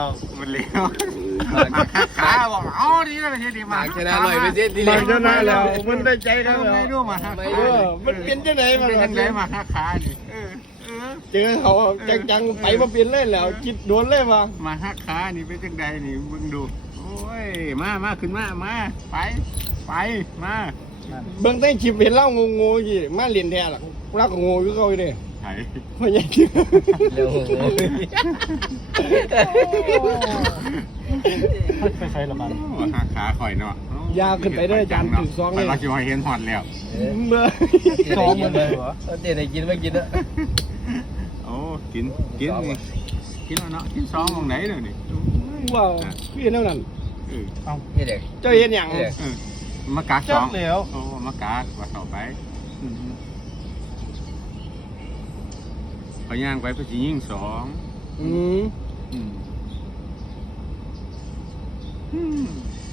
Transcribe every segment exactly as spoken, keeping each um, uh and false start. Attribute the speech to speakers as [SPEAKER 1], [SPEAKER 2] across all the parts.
[SPEAKER 1] มันเลี้ยวขาบอกเอาดีแล้วเฮ็ดดีมาก
[SPEAKER 2] ชนะหน่อยไปเจ็ดที
[SPEAKER 3] มาชนะแล้วมันได้ใจกันแล้ว
[SPEAKER 1] ไม่รู้มาหัก
[SPEAKER 3] เออมันเป็นจังไหนมา
[SPEAKER 1] เป็นจังไดมาหักขานี่เออเออ
[SPEAKER 3] เจอเขาจังๆไปมาเปลี่ยนเล่นแล้วคิดโดนเล่นมา
[SPEAKER 1] มาหักขานี่เป็นจังไดนี่มึงดูโอ้ยมามาขึ้นมามาไปไปมา
[SPEAKER 3] เบื้องต้นชิมเห็นเล่างงๆยี่มาเรียนแท้หรอกรักก็งงอยู่เขาอยู่นี่
[SPEAKER 1] ไถ
[SPEAKER 3] พ่อใหญ่
[SPEAKER 2] เร็ว
[SPEAKER 4] ไปใช้ละมัน
[SPEAKER 1] หักขาข่อยเนาะ
[SPEAKER 3] ยาวขึ้นไปได้จานถึงสองเลย
[SPEAKER 1] เราจะมาเห็นหอดแล้ว
[SPEAKER 3] เมื่อ
[SPEAKER 2] สองมันเลยเหรอเดี๋ยวได้กินไม่กินอ่ะ
[SPEAKER 1] โอ้กินกินนี่กินแล้วเนาะกินสองตรงไหนเลยนี่
[SPEAKER 3] ว้าวพี่นั่นนั่น
[SPEAKER 1] เออ
[SPEAKER 2] เอานี่เด็ก
[SPEAKER 3] เจ้าเห็นอย่าง
[SPEAKER 1] เออมากากส
[SPEAKER 4] จั
[SPEAKER 1] อง
[SPEAKER 4] กแล้ว
[SPEAKER 1] โอ้มากากว่าต่อไปเขาย่างไปเพื่อจะยิงสอง
[SPEAKER 3] อืม
[SPEAKER 1] อืมอืม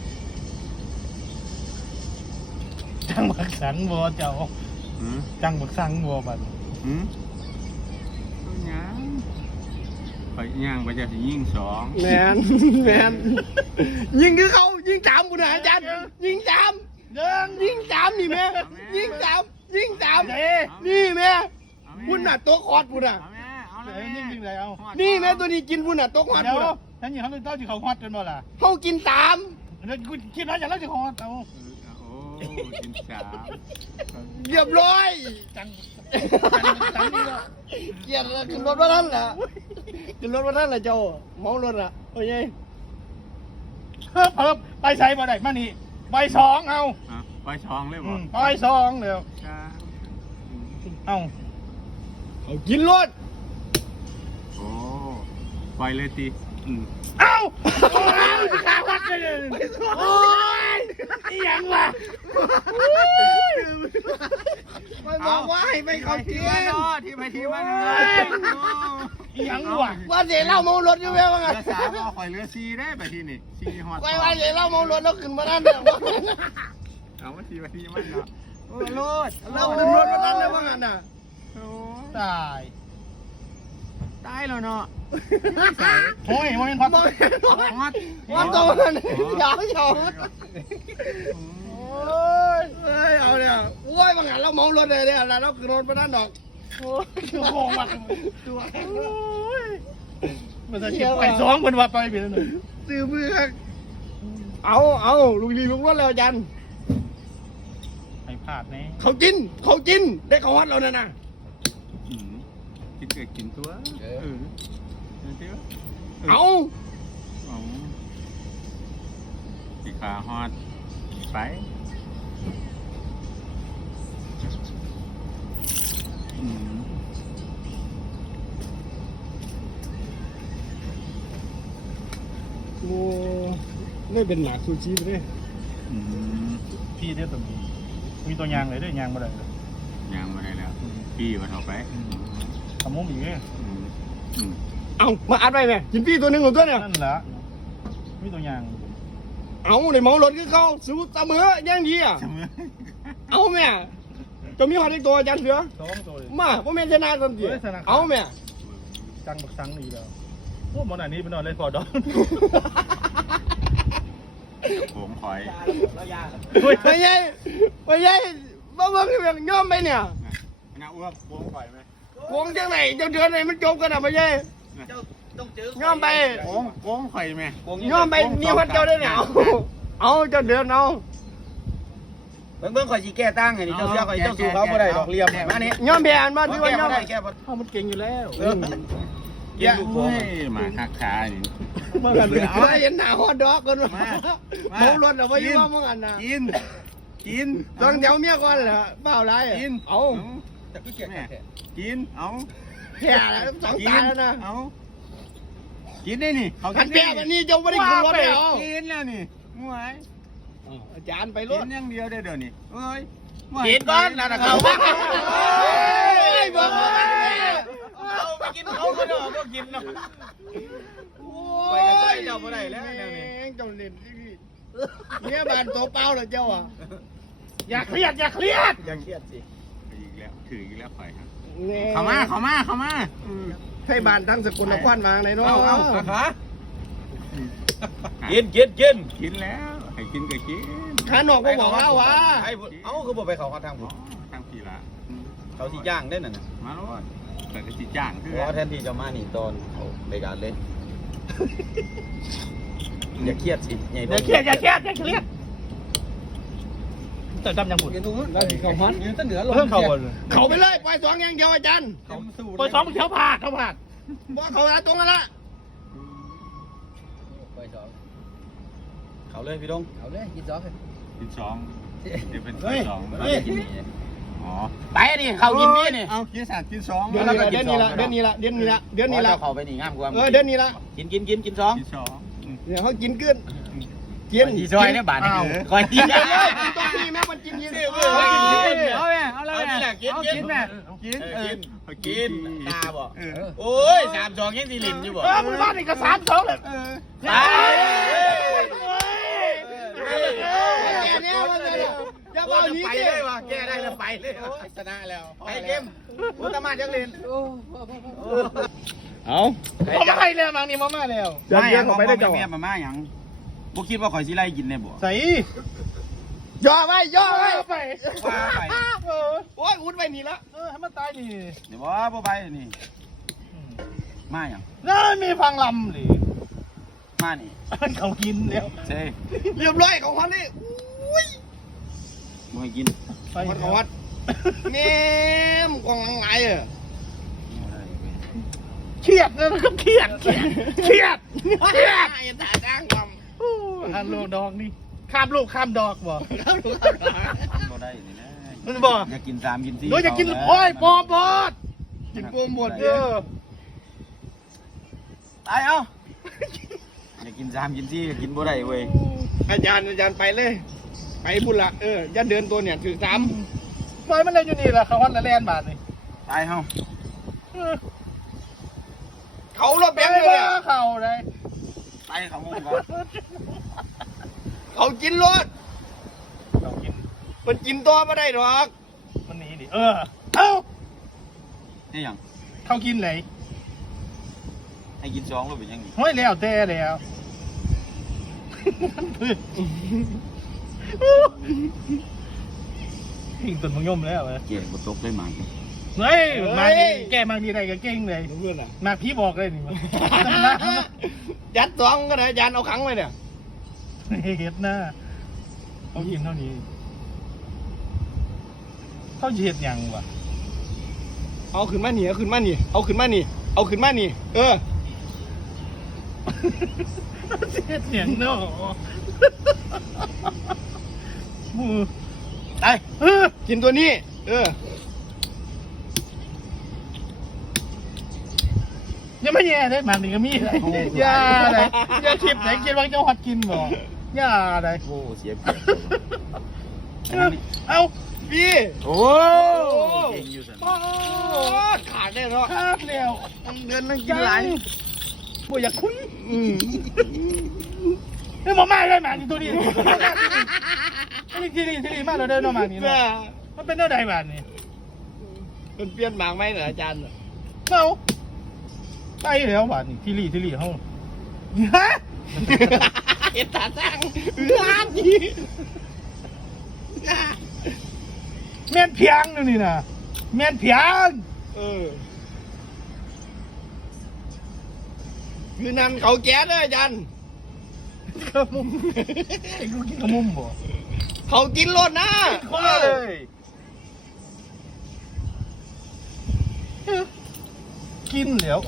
[SPEAKER 4] จังบักสังบัวเจ้า
[SPEAKER 1] อืม
[SPEAKER 4] จังบักสังบัวบัด
[SPEAKER 1] อืมเขาย่างเขาย่างไปจะยิงสอง
[SPEAKER 3] แมนแมนยิงคือเขายิงจามบุญอาจารย์ยิงจามเดินยิงจามนี่แม่ยิงจามยิงจามนี่แม่บุญน่ะตัวคอดบุญน่ะ
[SPEAKER 1] เอาแม่เอา
[SPEAKER 4] เดี๋
[SPEAKER 1] แล้
[SPEAKER 4] ยว วนี่ยิงเลยเอา
[SPEAKER 3] นี่แม่ตัวนี้กินบุญน่ะตัวคอด
[SPEAKER 4] เดี๋ยว
[SPEAKER 3] บุญน่ะ
[SPEAKER 4] ฉันยิงเขาเลยเต้าจีเขาฮอตกันบ่ล่ะ
[SPEAKER 3] เขากินตาม
[SPEAKER 4] เดี๋ยวกูคิดแล้วอย่างเราจะฮอตเอา
[SPEAKER 1] โอ้กินสาม
[SPEAKER 3] เรียบร้อย
[SPEAKER 4] จังจังนี่ก็
[SPEAKER 3] เกียรติขึ้นรถว่าท่านแหละขึ้นรถว่าท่านแหละเจ้าเมารถอ่ะโอ้ย
[SPEAKER 4] เพิ่มเพิ่มไปใช้บ่ได้มานี่ใบสองเอา
[SPEAKER 1] อ่ะไปช่องเลย
[SPEAKER 4] อื
[SPEAKER 1] บ่
[SPEAKER 4] มใบสองเดี๋ยว
[SPEAKER 1] จ้า
[SPEAKER 4] เอา
[SPEAKER 3] เขากินรถ
[SPEAKER 1] โอ้ไปเลยตีอืม
[SPEAKER 4] เอาเอาสิขาวัดเลยโอ้ยอีหยังวะ
[SPEAKER 3] มันบอกว่าให้ไปเขากิน
[SPEAKER 1] ที่ไปที่มัน
[SPEAKER 4] อีหยังวะ
[SPEAKER 3] ว่าเสียเหล้าเมารถอยู่ไหมว่าไง
[SPEAKER 1] เรือสามเอาข่อยเรือซีได้ไปที่นี่ซีฮอด
[SPEAKER 3] ไปว่าเสียเหล้าเมารถแล้วขึ้นมานั่นเนี่ย
[SPEAKER 1] เอามาทีไปที่มันเนาะโอ้โลด
[SPEAKER 3] เราขึ้นรถมานั่นเลยว่างั้นน่ะ
[SPEAKER 1] โอ้
[SPEAKER 4] ตาย
[SPEAKER 1] ตายแล้วเนาะ
[SPEAKER 4] โอ้ยมันเป็นความ
[SPEAKER 3] มองเห็น
[SPEAKER 1] ฮ
[SPEAKER 3] ว่า
[SPEAKER 1] อด
[SPEAKER 3] ว่าตัวมันยาวยาวโอ้ยเอ้ยเอาเนี่ยโอ้ยว่างั้นเราเมารถเลยเนี่ยแล้วเราขึ้นรถมานั่นดอกโอ้ย
[SPEAKER 4] คือโกงว่ะตัวมันจะเก็บไปสองเป็นว่าไปเป็นหนึ่ง
[SPEAKER 3] ซื้อมือครับเอาเอาลุงลีลุงรถแล้วจัน
[SPEAKER 4] ให้พลาดแน่
[SPEAKER 3] เขากินเขากินได้เขาวัดเราเนี่ยนะ
[SPEAKER 1] กินเกิดกินตัวเออ
[SPEAKER 3] เอา
[SPEAKER 1] เอาสีขาฮอดไปอืม
[SPEAKER 3] โอ้ไม่เป็นหนักซูชิเลย
[SPEAKER 1] อืม
[SPEAKER 4] พี่เด้อตัวนี้มีตัวยางเลยเด้อยางมาเลย
[SPEAKER 1] ยังไม่ได้แล้วพี่มาเอาไป
[SPEAKER 4] ทำมุ้งอีกเนี่ย
[SPEAKER 1] อืมอืม
[SPEAKER 3] เอามาอัดไปไหมกินพี่ตัวหนึ่งของตัวเนี่ย
[SPEAKER 4] นั่นแหละมีตัวยาง
[SPEAKER 3] เอาในเมารถก็เขาสู้เสมอย่างดีอ่ะ
[SPEAKER 1] จำเลย
[SPEAKER 3] เอาแม่จะมีหอดอีกตัวจันเสือ
[SPEAKER 4] สองตัวเลย
[SPEAKER 3] มาพ่อแม่ชนะสันติเอาแม่
[SPEAKER 4] จังบักสังอีกแล้วโอ้มันอันนี้เป็นอะไรพอดอก
[SPEAKER 1] ผมคอย
[SPEAKER 3] ไม่ใช่ไม่ใช่บ้าบ้าคือแบบย่อมไปเนี่ย
[SPEAKER 1] น้าอ้วกผมคอยไหม
[SPEAKER 3] วงจังไหนเจ้าเดือนไหนมันจบกันอ่ะไม่ใช่ย่อมไป
[SPEAKER 1] ผมผมคอยไหม
[SPEAKER 3] ย่อมไปนี่วัดเจ้าได้เนี่ยเอาเอาเจ้าเดือนเอา
[SPEAKER 2] เบิ่งเบิ่งข่อยสิแก้ตั้งให้นี่เจ้าเสียข่อยเจ้าสู้เขาบ่ได้ดอกเรียมมานี่
[SPEAKER 3] ย่อมแบนมาที่ว่าย่อม
[SPEAKER 2] ได้แก้บ่
[SPEAKER 3] เขามันเก่งอยู่แล้ว
[SPEAKER 2] เออ
[SPEAKER 1] เย้ยมาหักขานี่
[SPEAKER 3] เมื่อกันเอาเห็นหน้าฮอดดอกกันมาเมารถเอาไว้ยี่ว่าเมื่อกันนะ
[SPEAKER 1] กินกิน
[SPEAKER 3] ต้องเดี๋ยวเมียก่อนเหรอเปล่าไร
[SPEAKER 1] กิน
[SPEAKER 3] เอา
[SPEAKER 2] แต่ก็เกลียดแท้
[SPEAKER 1] กินเอา
[SPEAKER 3] แพ้แล้วสองตาแล้วนะ
[SPEAKER 1] เอากินได้นี่เขา
[SPEAKER 3] ขันแพ้วันนี้เจ้าไม่ได้ขึ้นรถแล้ว
[SPEAKER 1] กินแล้วนี่มวย
[SPEAKER 3] อาจารย์ไปร
[SPEAKER 1] กิ
[SPEAKER 3] ถ
[SPEAKER 1] นอย่างเดียวได้เดี๋ยวนี้เอ้ย
[SPEAKER 2] กินก่อนนั่นน่ะเขา
[SPEAKER 3] ไอ้บอก
[SPEAKER 2] เอาไปกินเขาก็ดอกบ่กินเนาะ ไปกับใจเจ้าบ่ได้แล้วแนวนี้
[SPEAKER 3] เจ้าเล่นเนี่ยบานตัวเปล่าเหรอเจ้าอ่ะ
[SPEAKER 4] อย่าเครียดอย่าเครียด
[SPEAKER 2] อย่าเครียดสิ
[SPEAKER 1] อีกแล้วถืออีกแล้วไฟครับ
[SPEAKER 3] นี่
[SPEAKER 1] เข้ามาเข้ามาเข้ามา
[SPEAKER 3] ให้บานทั้งสกุลนครมาในน้อง
[SPEAKER 2] เอาเอาขาขากินกินกิน
[SPEAKER 1] กินแล้วให้กินก็กิน
[SPEAKER 3] ขานอกก็บอกแล้ววะ
[SPEAKER 2] ไอ้เอ้าคือบ่ไปเขาเขาทางผ
[SPEAKER 1] อ๋อ
[SPEAKER 2] ม
[SPEAKER 1] ทางพี่ละ
[SPEAKER 2] เขาสิย่างได้น่ะนะ
[SPEAKER 1] มาโลดแต่ก็สิจ้างคือ
[SPEAKER 2] เพราะแทนที่จะมานี่ตอนเอาในการเล่นอย่าเครียดสิใหญ่
[SPEAKER 4] อย่าเครียดอย่าเครียดอย่าเครียดแต่จำยังบุญ
[SPEAKER 3] เราถึงเขาฮันยืนเหนือลง
[SPEAKER 4] เพิ่งเขาบน
[SPEAKER 3] เขาไปเลยปล่อยสองอย่างเดียวอาจารย์
[SPEAKER 4] เปิดสองเขียวผาดเขาผาด
[SPEAKER 3] บอกเขาละตรงกันละ
[SPEAKER 2] เขาเลยพี่ดง
[SPEAKER 5] เอาเลยกินสองเลย
[SPEAKER 1] กินสองเดี๋ยวเป็น
[SPEAKER 3] เฮ้ย
[SPEAKER 1] สอง
[SPEAKER 3] เฮ้ย
[SPEAKER 2] กินนี่
[SPEAKER 1] อ๋อ
[SPEAKER 5] ไปนี่เขากินนี่นี่
[SPEAKER 1] เอากินสามกินสอง
[SPEAKER 3] เดือนนี้ละเดือนนี้ละเดือนนี้ละเดือนนี้ละเดือนนี้ละ
[SPEAKER 2] เขาไปนี่งามกว่า
[SPEAKER 3] เออเดือนนี้ละ
[SPEAKER 2] กินกินกินกินสอง
[SPEAKER 1] กินสองอืม
[SPEAKER 3] เดี๋ยวเขากินเกินกิน
[SPEAKER 2] ที่ซอยเนี่ยบาทนี่คอยกิน
[SPEAKER 3] กินเลยกินตรงนี้แม่มันกินยิน
[SPEAKER 5] เอาแม่เอาเลย
[SPEAKER 2] เอา
[SPEAKER 5] แม่
[SPEAKER 2] กิน
[SPEAKER 5] เอา
[SPEAKER 2] กิน
[SPEAKER 5] กินแม่
[SPEAKER 1] กิน
[SPEAKER 2] เออกินกินตาบ่
[SPEAKER 1] เออ
[SPEAKER 2] โอ้ยสามสองยังสีลินอยู่บ่
[SPEAKER 4] เออมึงบ้านนี่ก็สามสองเลย
[SPEAKER 1] เออ
[SPEAKER 2] ตาย
[SPEAKER 3] แกเนี่ยมันเลยอย่าบอกนี้
[SPEAKER 2] ไป
[SPEAKER 3] ดิ
[SPEAKER 2] เลยว่ะแก้ได้แล้วไปเลยชนะแล้วไปเกมอุตมาจังเล่น
[SPEAKER 3] เอา
[SPEAKER 4] เขามาให้แล้วมังนี่มามาแล้ว
[SPEAKER 3] เดี๋ยวเดี๋ยวเขาไปได้จังห
[SPEAKER 2] แม่
[SPEAKER 3] วะ
[SPEAKER 2] มาม่าหยังบ่คิดว่าข่อยสิไล่กินแน่บ่
[SPEAKER 4] ใส่
[SPEAKER 3] ย่อไว้ย่อไว้
[SPEAKER 4] ไป
[SPEAKER 2] ว่าไป
[SPEAKER 4] เออ
[SPEAKER 3] โอ้ยอุดไว้นี่ละ
[SPEAKER 4] เออให้มันตายนี่
[SPEAKER 2] เดี๋ยวบ่บ่ไปนี่มาหยัง
[SPEAKER 4] แล้วมีฟังลำหรือ
[SPEAKER 2] มานี่
[SPEAKER 4] เขากินแล้ว
[SPEAKER 2] เซ่
[SPEAKER 3] เรียบร้อยของเขานี่อุ้ย
[SPEAKER 2] บ่ให้กิน
[SPEAKER 4] ไป
[SPEAKER 3] วัดของวัดเมมกองหลังไงอ่ะ
[SPEAKER 4] เครียดนะก็เครียดเครียดเครียดเครียด
[SPEAKER 3] อย่าตาจ้างท
[SPEAKER 4] ฮัลโหลดอกนี่ข้ามลูกข้ามดอกบ่
[SPEAKER 3] ำครับรู้ครับ
[SPEAKER 2] บ่ได้นี่นะ
[SPEAKER 4] มันบ่
[SPEAKER 2] อยากกินสามกินสี่
[SPEAKER 4] โดยจะกินโอ้ยปอบอด
[SPEAKER 3] กินโปรหมด
[SPEAKER 4] เอ
[SPEAKER 3] เนี่ย
[SPEAKER 4] อ
[SPEAKER 2] ตายเอ้าอยากกินสามกินสี่กินบ่ได้เว้ย
[SPEAKER 3] อาจารย์อาจารย์ไปเลย ไปบุญละเออยันเดินตัวเนี่ยถือสาม
[SPEAKER 4] ปล่อยมันเลยอยู่นี่แหละเขาวัดละแลนบาทนี่
[SPEAKER 2] ตายเฮา
[SPEAKER 4] เออ
[SPEAKER 3] เขารถ
[SPEAKER 4] ไป
[SPEAKER 3] แบงค์เลย
[SPEAKER 4] ว่า
[SPEAKER 3] อะ
[SPEAKER 4] เขาเลย
[SPEAKER 2] ตายเขามุงก่อน
[SPEAKER 3] เขากินรถ
[SPEAKER 4] เขากิน
[SPEAKER 3] มันกินตัวไม่ได้หรอก
[SPEAKER 4] มันหนีดิเออเอ้า
[SPEAKER 2] นี่หยัง
[SPEAKER 4] เขากินไหน
[SPEAKER 2] ให้กินสองหรือเป็นยังไง
[SPEAKER 4] ห้อยแล้วแต่แล้วหิ่งตุนมึงย่อมแล้วเหรอ
[SPEAKER 2] เกี่ยบ่ตกเลยหมา
[SPEAKER 4] เฮ้ยมาดีแกมาดีไรก็เก่งเลย
[SPEAKER 3] เพื่อนอะ
[SPEAKER 4] มาพี่บอกเลยนี่มัน
[SPEAKER 3] ยัดสองก็ได้อาจารย์เอาขังไว้เนี่ย
[SPEAKER 4] เฮ็ดหน้าเขากินเท่านี้เขาจะเฮ็ดหยังวะ
[SPEAKER 3] เอาขึ้นมาหนีเอาขึ้นมาหนีเอาขึ้นมาหนีเอาขึ้นมาหนีเออ
[SPEAKER 4] เฮ็ดหยังเนาะมือ
[SPEAKER 3] ไปเออกินตัวนี้ เออ
[SPEAKER 4] ยังไม่แย่เลยมันนี่ก็มีเลยอย่าเลยอย่าคิดไหนคิดว่าเจ้าฮอดกินบ่อย่าเลย
[SPEAKER 2] โอ้เสียเปรียบ
[SPEAKER 4] เอ้า
[SPEAKER 3] พี่
[SPEAKER 2] โอ้เก่งอยู่สัน
[SPEAKER 3] โอ้ขาดได้เนาะ
[SPEAKER 4] ครับแล้ว
[SPEAKER 3] เดินนั่งกินหลาย
[SPEAKER 4] บ่อยากคุย
[SPEAKER 3] อืม
[SPEAKER 4] เฮ้ยมามาเลยมานี่ตัวนี้นี่ที่นี่ที่นี่มาเราเดินมานี่
[SPEAKER 3] แม่
[SPEAKER 4] เนาะมันเป็นเท่าใดบาทนี่
[SPEAKER 3] มันเปลี่ยนหมากไหมเหรออาจารย์
[SPEAKER 4] เมาไปแล้วบาทนี่ที่รี่ที่รี่เฮาฮะ
[SPEAKER 3] เอ็ดตาสร้างร้านนี้
[SPEAKER 4] แม่นเพียงนู่นนี่นะแม่นเพียง
[SPEAKER 3] เออคือนั่นเขาแก่เลยอาจารย์
[SPEAKER 4] กระมุมไอ้กูกินกระมุมบ่
[SPEAKER 3] เขากินรถนะ
[SPEAKER 4] ข้อเลยกินแล้ว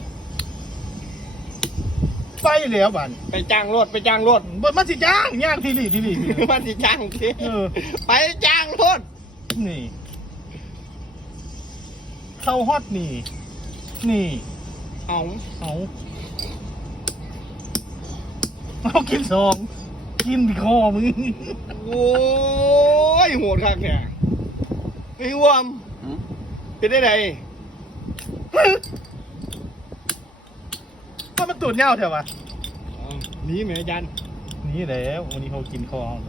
[SPEAKER 4] ไปแล้วบาท
[SPEAKER 3] ไปจ้างรถไปจ้างรถ
[SPEAKER 4] บ่มันสิจ้างย่างที่รี่ที่รี่ที่รี่
[SPEAKER 3] มันสิจ้างสิ
[SPEAKER 4] เออ
[SPEAKER 3] ไปจ้างรถ
[SPEAKER 4] นี่ เข้าฮอตนี่ นี่
[SPEAKER 3] เอา
[SPEAKER 4] เอาเอากินสองกินคอมึง
[SPEAKER 3] โอ้ยโหดคักเนี่ยไอ้วมเป็นได้ไง
[SPEAKER 4] ว่ามันตูดเงาเถอะวะ
[SPEAKER 3] หนี่แม่อาจารย์
[SPEAKER 4] นี่แหล้ววันนี้เขากินคอเอาเลย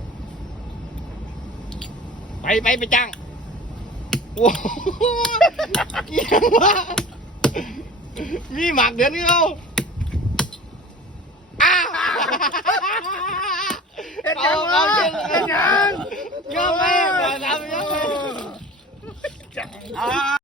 [SPEAKER 3] ไปไปไปจ้างโอ้โหเกี่ยงวะมีหมักเดือนนี้เอาอ้าวเอาเย็นกันยังยังไป
[SPEAKER 2] เอา